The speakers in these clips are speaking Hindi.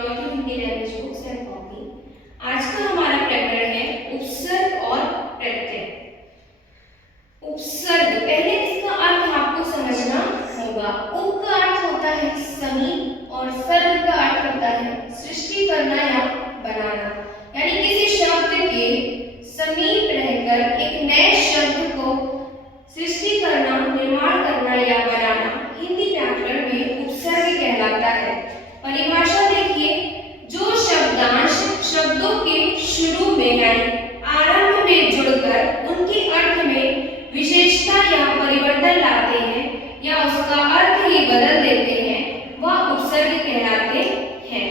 इकलौती Hindi language books and copy. आज का हमारा प्रकरण है उपसर्ग और प्रत्यय। उपसर्ग, पहले इसका अर्थ आपको समझना होगा। उप का अर्थ होता है समीप और सर्ग का अर्थ होता है सृष्टि करना या बनाना, यानी किसी शब्द के समीप रहकर एक नए शब्द को सृष्टि करना, निर्माण करना या बनाना हिंदी व्याकरण में उपसर्ग कहलाता है। परिभाषा देखिए, जो शब्दांश शब्दों के शुरू में यानी आरंभ में जुड़कर उनके अर्थ में विशेषता या परिवर्तन लाते हैं या उसका अर्थ ही बदल देते हैं, वह उपसर्ग कहलाते हैं।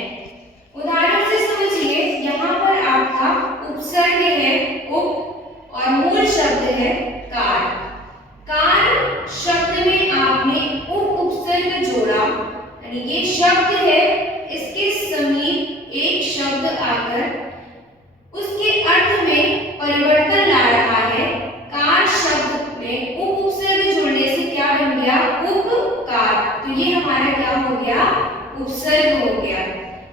उदाहरण से समझिए, यहाँ पर आपका उपसर्ग है उप और मूल शब्द है कार। कार शब्द में आपने उपसर्ग जोड़ा, यानी ये शब्द है, इसके समीप एक शब्द आकर उसके अर्थ में परिवर्तन ला रहा है। कार शब्द में उपसर्ग जोड़ने से क्या बन गया? उपकार। तो ये हमारा क्या हो गया? उपसर्ग हो गया।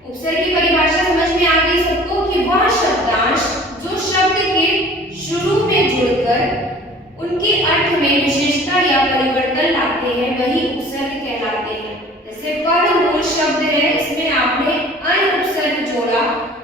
उपसर्ग की परिभाषा समझ में आ गई सबको कि वह शब्दांश जो शब्द के शुरू में जुड़कर उनके अर्थ में विशेषता या परिवर्तन लाते हैं, वही उपसर्ग कहलाते हैं। जैसे पर मूल शब्द है, इसमें आपने अन उपसर्ग जोड़ा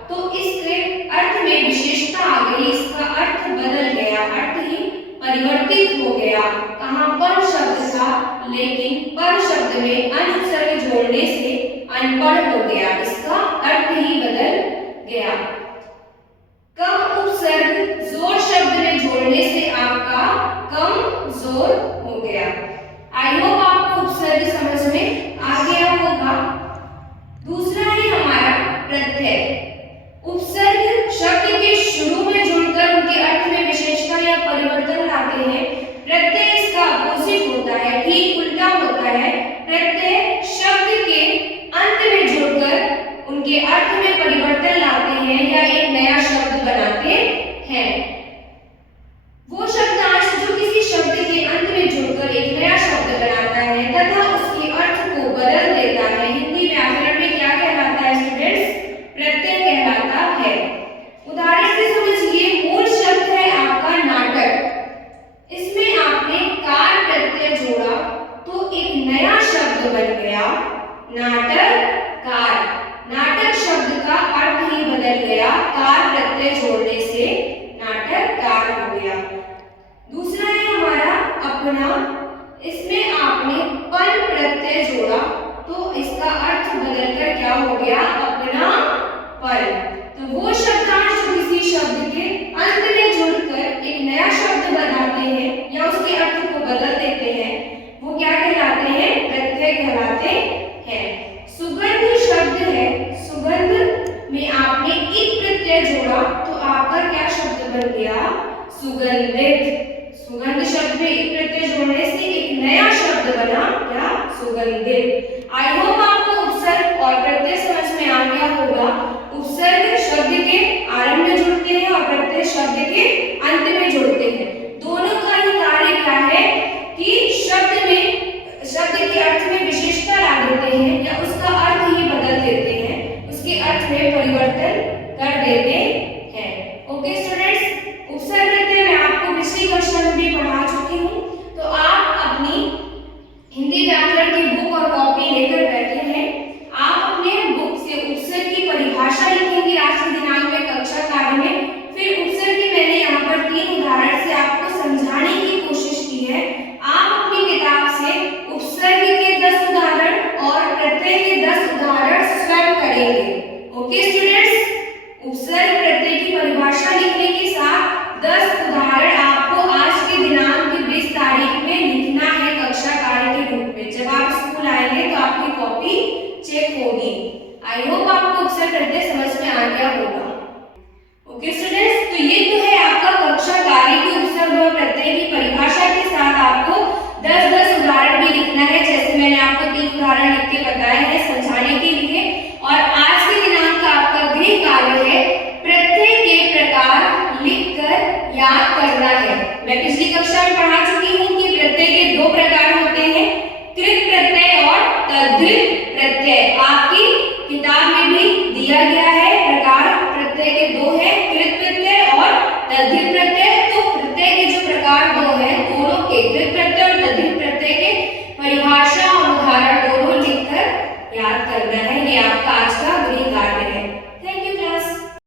तो इसके अर्थ में विशेषता आ गई, इसका अर्थ बदल गया, अर्थ ही परिवर्तित हो गया। कहाँ पर शब्द था, लेकिन पर शब्द में अन उपसर्ग जोड़ने से अनपढ़ हो गया, इसका अर्थ ही बदल गया। कम उपसर्ग जोर शब्द में जोड़ने से आपका कम जोर हो गया। आई होप आपको उपसर्ग समझ में आ गया होगा। दूसरा है हमारा प्रत्यय। उपसर्ग शब्द के शुरू में जुड़कर उनके अर्थ में विशेषता या परिवर्तन लाते हैं। प्रत्यय इसका अपोजिट होता है, ठीक उल्टा होता है। प्रत्यय शब्द के अंत में जुड़कर उनके अर्थ में परिवर्तन लाते हैं या एक नया शब्द बनाते हैं। वो शब्दांश जो किसी शब्द के अंत में जुड़कर एक नया शब्द बनाता है तथा उसके अर्थ को बदल देता है, हिंदी व्याकरण में क्या कहलाता है स्टूडेंट्स? प्रत्यय कहलाता है। उदाहरण से समझिए, मूल शब्द है आपका नाटक, इसमें आपने कार प्रत्यय जोड़ा तो एक नया शब्द बन गया नाटक कार। नाटक शब्द का अर्थ ही बदल गया, कार प्रत्यय जोड़ने से नाटक कार हो गया। दूसरा है हमारा अपना, इसमें आपने पन प्रत्यय जोड़ा तो इसका अर्थ बदलकर क्या हो गया? अपना पन। तो वो शब्दांश जो किसी शब्द के अंत में जुड़कर एक नया शब्द बनाते हैं या उसके अर्थ को बदल देते हैं, वो क्या कहलाते हैं? प्रत्यय कहलाते हैं। सुगंध शब्द है, सुगंध में आपने एक प्रत्यय जोड़ा तो आपका क्या शब्द बन गया? सुगंधित। सुगंध शब्द में एक प्रत्यय जोड़ने से एक नया शब्द बना क्या? सुगंधित। आई होप आपको उपसर्ग और प्रत्यय समझ में आ गया होगा। उपसर्ग शब्द के आरंभ में जुड़ते हैं और प्रत्यय शब्द के अंत में जुड़ते हैं। दोनों का ही कार्य क्या है कि शब्द के अर्थ में विशेषता ला देते हैं या उसका अर्थ ही बदल देते हैं, उसके अर्थ में परिवर्तन कर देते हैं। ओके स्टूडेंट्स, उपसर्ग प्रत्यय मैं आपको पिछली कक्षा में भी पढ़ा चुकी हूँ। तो आप अपनी हिंदी व्याकरण की बुक और कॉपी लेकर बैठे हैं। आप अपने बुक से उपसर्ग की परिभाषा लिखेंगे आज के दिनांक में कक्षा कार्य में। फिर उपसर्ग की मैंने यहाँ पर 3 उदाहरण से आपको समझाने की कोशिश की है। आप अपनी किताब से उपसर्ग के 10 उदाहरण और प्रत्यय के 10 उदाहरण स्वयं करेंगे। ओके स्टूडेंट्स, उपसर्ग प्रत्यय की परिभाषा लिखने के साथ 10 उदाहरण आपको आज के दिनांक की 20 तारीख में लिखना है कक्षा कार्य के रूप में। जब आप स्कूल आएंगे तो आपकी कॉपी चेक होगी। आई होप आपको उपसर्ग प्रत्यय समझ में आ गया होगा। ओके स्टूडेंट्स, तो ये तो है आपका कक्षा कार्य की उपसर्ग और प्रत्यय की परिभाषा के साथ आपको 10-10 उदाहरण भी लिखना है, जैसे मैंने आपको 3 उदाहरण लिख के बताए हैं समझाने के लिए। और आज के दिनांक का आपका गृह कार्य है प्रत्यय के प्रकार लिखकर याद करना है। मैं पिछली कक्षा में पढ़ा चुकी हूँ कि प्रत्यय के 2 प्रकार होते हैं, कृत प्रत्यय और तद्धित प्रत्यय। आपकी